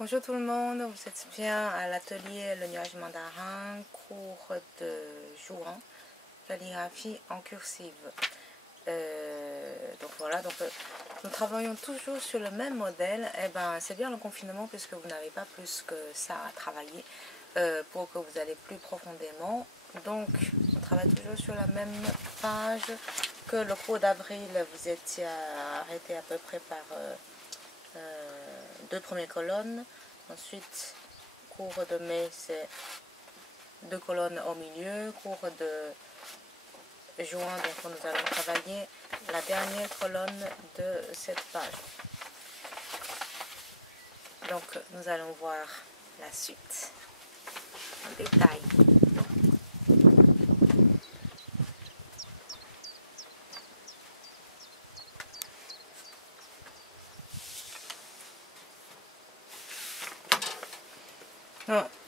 Bonjour tout le monde, vous êtes bien à l'atelier Le Nuage Mandarin, cours de Juan, calligraphie en cursive. Donc voilà, nous travaillons toujours sur le même modèle. Et ben, c'est bien le confinement puisque vous n'avez pas plus que ça à travailler pour que vous allez plus profondément. Donc, on travaille toujours sur la même page que le cours d'avril. Vous étiez arrêté à peu près par deux premières colonnes. Ensuite, cours de mai, c'est deux colonnes au milieu. Cours de juin, donc nous allons travailler la dernière colonne de cette page. Donc, nous allons voir la suite en détail.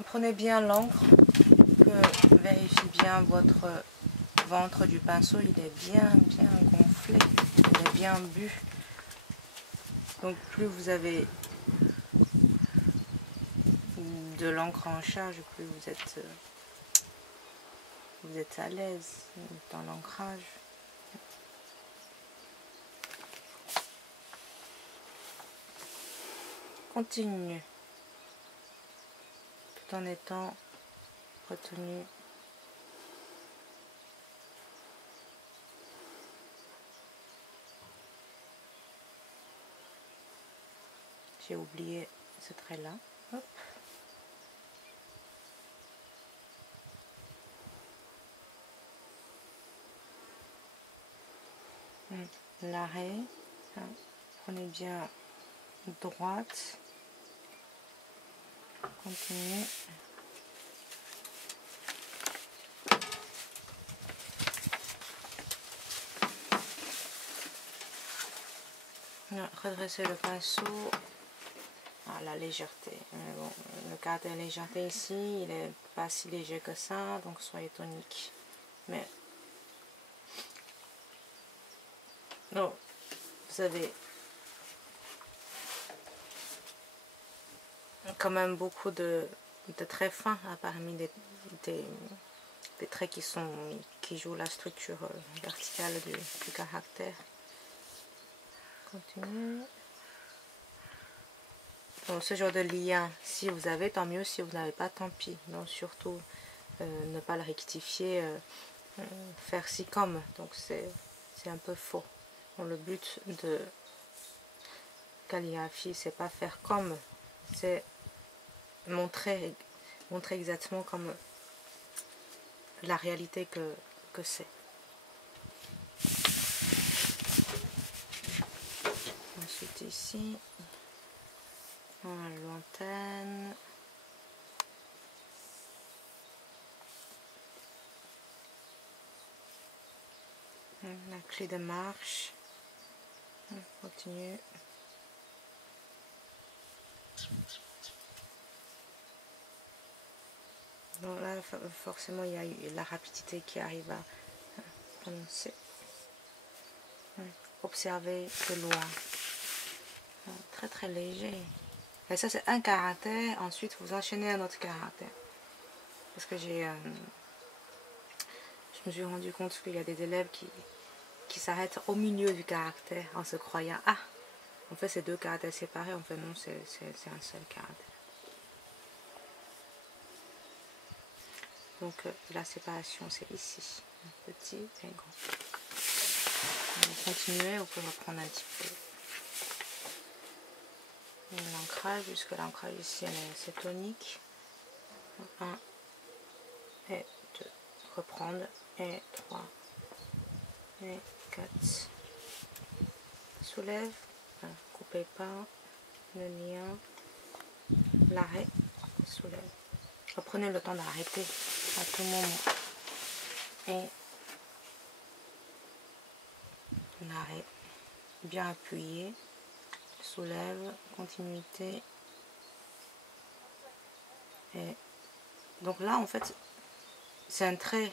Prenez bien l'encre, vérifiez bien votre ventre du pinceau, il est bien gonflé, il est bien bu. Donc plus vous avez de l'encre en charge, plus vous êtes à l'aise dans l'ancrage. Continue tout en étant retenu. J'ai oublié ce trait-là. Hop. L'arrêt. Prenez bien droite. Continuez. Redressez le pinceau. La légèreté. Mais bon, le caractère légèreté ici, il n'est pas si léger que ça, donc soyez tonique. Mais non, vous avez quand même beaucoup de traits fins parmi des traits qui jouent la structure verticale du caractère. Continuez. Donc ce genre de lien, si vous avez, tant mieux. Si vous n'avez pas, tant pis. Donc surtout ne pas le rectifier, faire ci comme. Donc c'est un peu faux. Bon, le but de calligraphie, c'est pas faire comme, c'est montrer exactement comme la réalité que c'est. Ensuite ici, la lointaine. La clé de marche. On continue. Donc là, forcément, il y a eu la rapidité qui arrive à prononcer. Observez de loin. Très léger. Et ça, c'est un caractère. Ensuite, vous enchaînez un autre caractère. Parce que je me suis rendu compte qu'il y a des élèves qui s'arrêtent au milieu du caractère en se croyant « Ah, en fait, c'est deux caractères séparés. » En fait, non, c'est un seul caractère. Donc, la séparation, c'est ici. Petit et grand. Vous continuez, vous pouvez reprendre un petit peu l'ancrage, puisque l'ancrage ici, c'est tonique. 1 et 2. Reprendre. Et 3. Et 4. Soulève. Coupez pas. Le lien. L'arrêt. Soulève. Reprenez le temps d'arrêter à tout moment. Et l'arrêt. Bien appuyé. Soulève. Continuité. Et donc là, en fait, c'est un trait.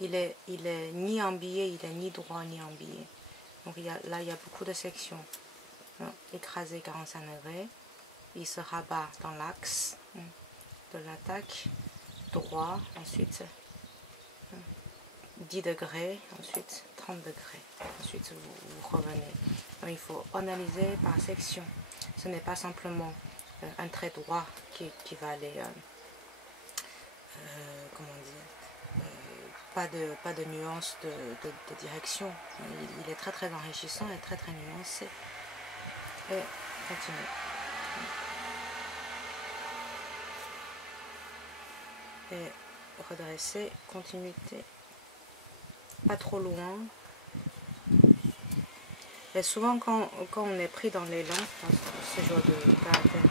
Il est ni embillé, il est ni droit ni embillé. Donc là, il y a beaucoup de sections. Écraser 45 degrés. il se rabat dans l'axe de l'attaque, droit, ensuite 10 degrés, ensuite 30 degrés, ensuite vous revenez. Donc, il faut analyser par section. Ce n'est pas simplement un trait droit qui va aller, comment dire, pas de nuance de direction. Il est très très enrichissant et très très nuancé. Et continue. Et redresser, continuité, pas trop loin. Et souvent quand on est pris dans l'élan, dans ce genre de caractère,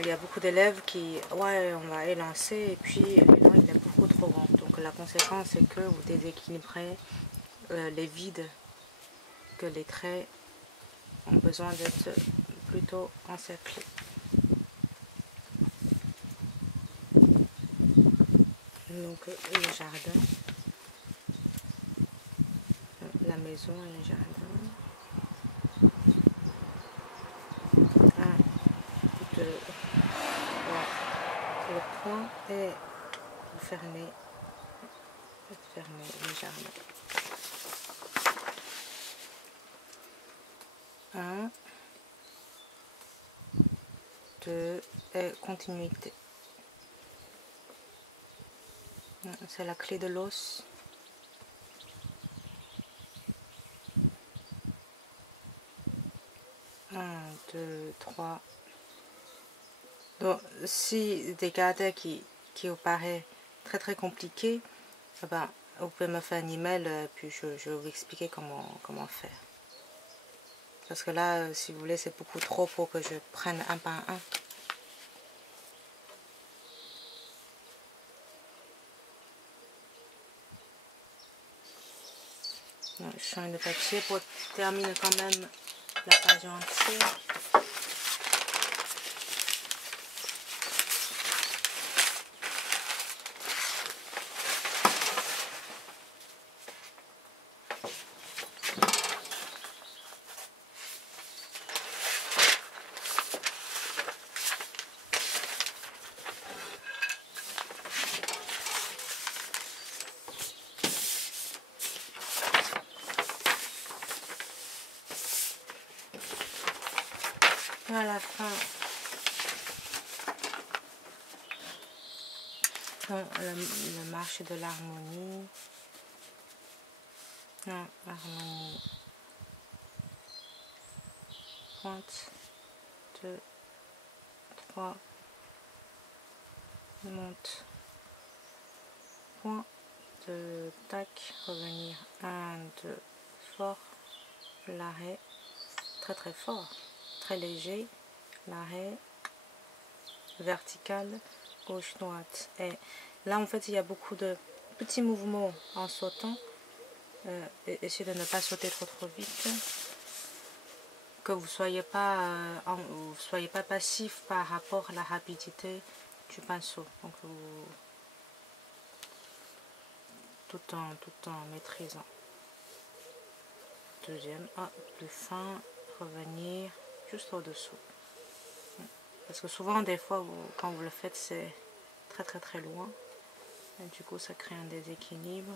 il y a beaucoup d'élèves qui, ouais, on va élancer et puis l'élan il est beaucoup trop grand. Donc la conséquence c'est que vous déséquilibrez les vides, que les traits ont besoin d'être plutôt encerclés. Donc le jardin, la maison et le jardin. 1, 2, 3, le point et vous fermez le jardin. 1, 2 et continuité. C'est la clé de l'os. 1, 2, 3. Donc, si des caractères qui vous paraissent très très compliqués, eh ben, vous pouvez me faire un email, puis je vais vous expliquer comment faire. Parce que là, si vous voulez, c'est beaucoup trop pour que je prenne un par un. Je change de papier pour terminer quand même la page entière. À la fin, le marché de l'harmonie. Non, l'harmonie. Pointe, 2, 3, monte, point, 2, tac, revenir, 1, 2, fort, l'arrêt, très très fort, très léger, l'arrêt, vertical, gauche, droite. Et là en fait il y a beaucoup de petits mouvements en sautant. Essayez de ne pas sauter trop vite, que vous soyez pas passif par rapport à la rapidité du pinceau. Donc tout en maîtrisant. Deuxième, plus fin, revenir juste au-dessous. Parce que souvent, des fois, quand vous le faites, c'est très très loin. Et du coup, ça crée un déséquilibre.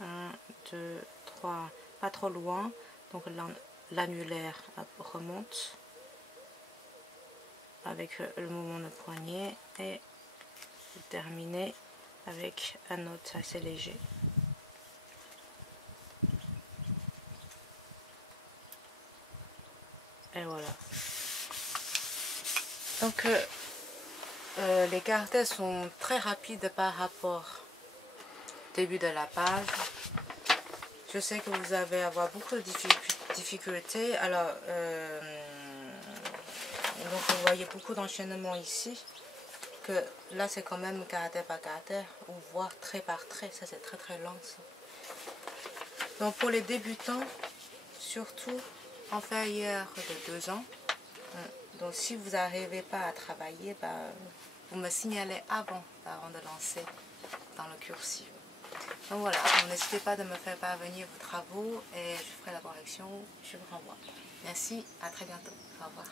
1, 2, 3, pas trop loin. Donc l'annulaire remonte avec le mouvement de poignet et terminer avec un autre assez léger. Et voilà. Donc les caractères sont très rapides par rapport au début de la page. Je sais que vous allez avoir beaucoup de difficultés. Alors, donc vous voyez beaucoup d'enchaînements ici. Que là c'est quand même caractère par caractère, ou voire trait par trait. Ça c'est très lent ça. Donc pour les débutants, surtout inférieurs de 2 ans. Donc si vous n'arrivez pas à travailler, vous me signalez avant de lancer dans le cursif. Donc voilà, n'hésitez pas de me faire parvenir vos travaux et je ferai la correction, je vous renvoie. Merci, à très bientôt. Au revoir.